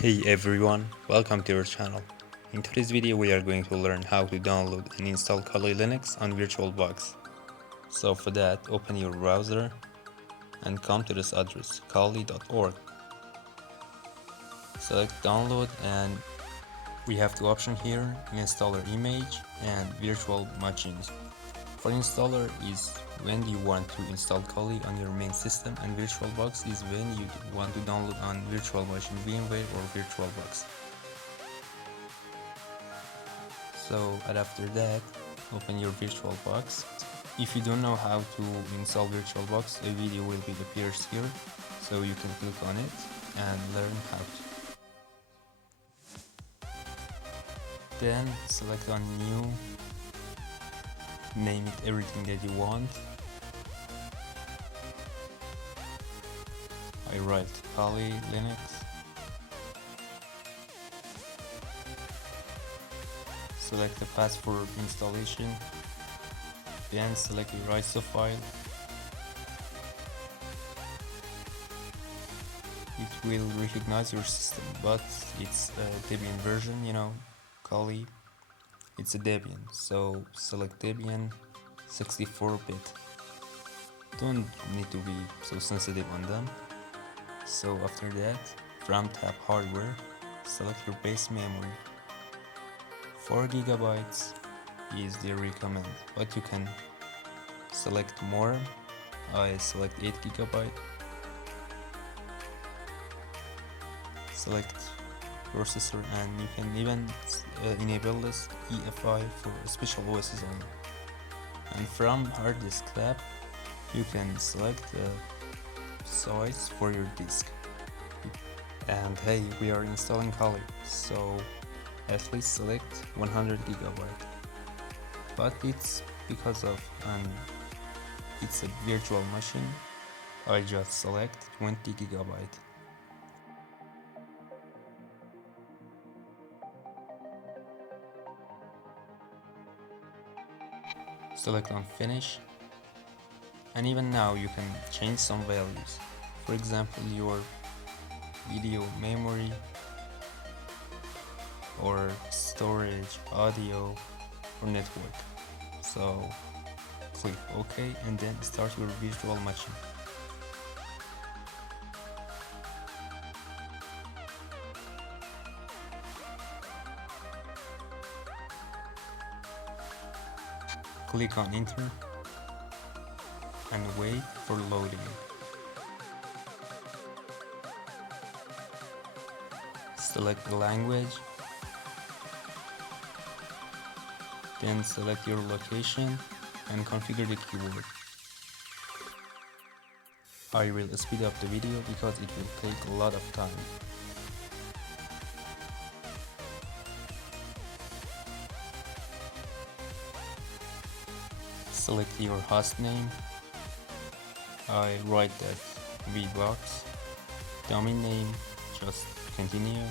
Hey everyone, welcome to our channel. In today's video we are going to learn how to download and install Kali Linux on VirtualBox. So for that, open your browser and come to this address, kali.org. Select download and we have two options here, installer image and virtual machines. For installer is when you want to install Kali on your main system, and VirtualBox is when you want to download on virtual machine VMware or VirtualBox. So after that, open your VirtualBox. If you don't know how to install VirtualBox, a video will be appears here, so you can click on it and learn how to. Then select on new, name it everything that you want. I write Kali Linux. Select the path for installation. Then select your ISO file. It will recognize your system, but it's a Debian version, Kali. It's a Debian, so select Debian 64-bit. Don't need to be so sensitive on them. So after that, from tab hardware, select your base memory. 4 gigabytes is the recommend, but you can select more. I select 8 gigabyte. Select processor, and you can even enable this EFI for special OSs only. And from hard disk tab, you can select the size for your disk. And hey, we are installing Kali, so at least select 100 gigabyte. But it's because of it's a virtual machine, I just select 20 gigabyte. Select on finish, and even now you can change some values. For example, your video memory or storage, audio or network. So click OK and then start your virtual machine. Click on enter and wait for loading. Select the language, then select your location and configure the keyboard. I will speed up the video because it will take a lot of time. Select your host name. I write that VBox. Domain name, just continue.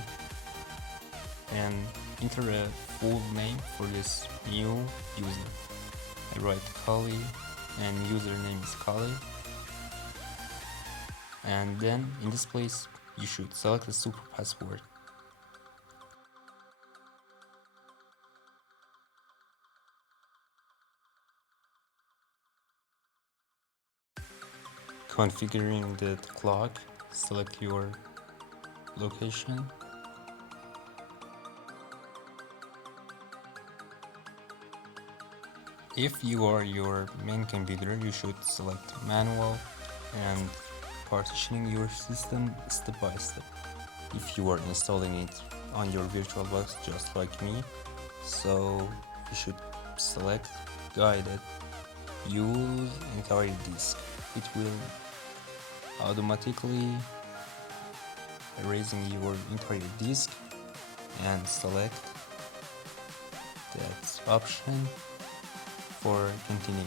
And enter a full name for this new user. I write Kali and username is Kali. And then in this place you should select a super password. Configuring the clock, select your location. If you are your main computer, you should select manual and partitioning your system step by step. If you are installing it on your VirtualBox just like me, so you should select guided, use entire disk. It will automatically erasing your entire disk, and select that option for continue.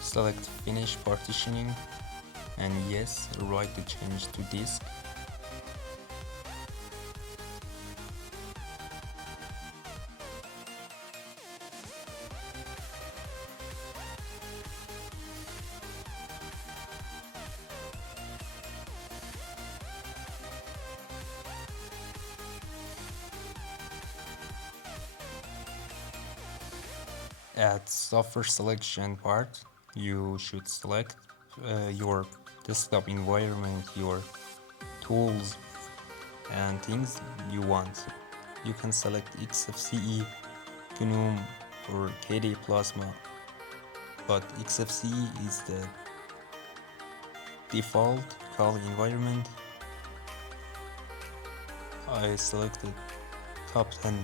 Select finish partitioning and yes, write the change to disk. At software selection part, you should select your desktop environment, your tools, and things you want. You can select XFCE, GNOME, or KDE Plasma, but XFCE is the default Kali environment. I selected top 10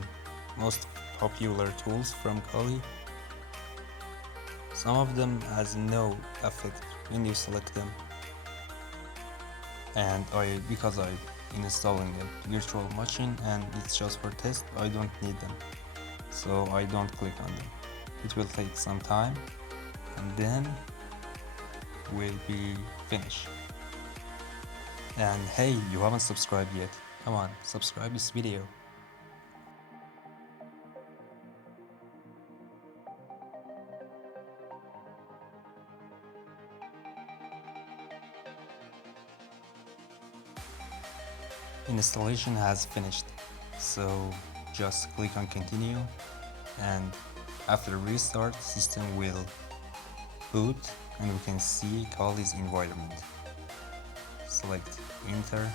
most popular tools from Kali. Some of them has no effect when you select them, and because I installing a virtual machine and it's just for test, I don't need them, so I don't click on them. It will take some time and then will be finished. And hey, you haven't subscribed yet, come on, subscribe this video. Installation has finished, so just click on continue, and after restart system will boot and we can see Kali's environment. Select enter,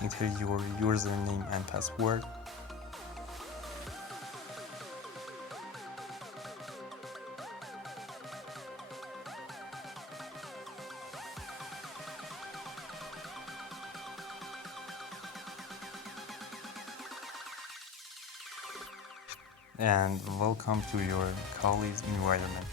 enter your username and password, and welcome to your Kali's environment.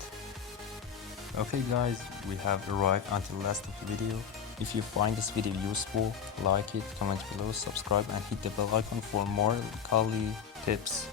Okay guys, we have arrived until the last of the video. If you find this video useful, like it, comment below, subscribe and hit the bell icon for more Kali tips.